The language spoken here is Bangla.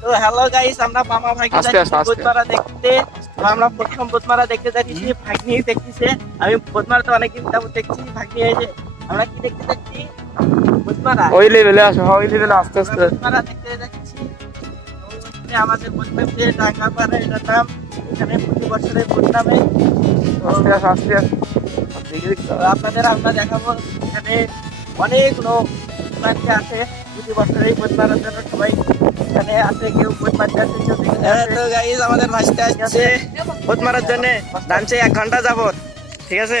তো হ্যালো গাইস, আমরা মামা ভাগ্নি আস্তে যাচ্ছি আস্তে। বোধমারা দেখতে। তো আমরা প্রথম বোধমারা দেখতে যাচ্ছি, ভাগ্নি দেখতেছে। আমি বোধমারা তো অনেকদিন যাবত দেখছি, ভাগ্নি এই যে আমরা কি দেখতে যাচ্ছি, বোধমারা। ওই লেভেলে আসো, ওই লেভেলে আস্তে আমরা আস্তে। বোধমারা দেখতে যাচ্ছি। তো হচ্ছে আমাদের বোধমাতে টাঙ্গাপাড়া, এটার নাম। এখানে প্রতি বছরে ভোট নামে। তো আস্তে আস্তে আস্তে আস্তে। আপনাদের আমরা দেখাবো, এখানে অনেক লোক বোধমারতে আসে প্রতি বছরেই ভোট মারার জন্য। সবাই এখানে আসে, কেউ ভোট মারতে আসে, কেউ দেখতে আসে। তো গাইস আমাদের ভাসতে আসছে ভোট মারার জন্য, নামছে 1 ঘন্টা যাবত। ঠিক আছে।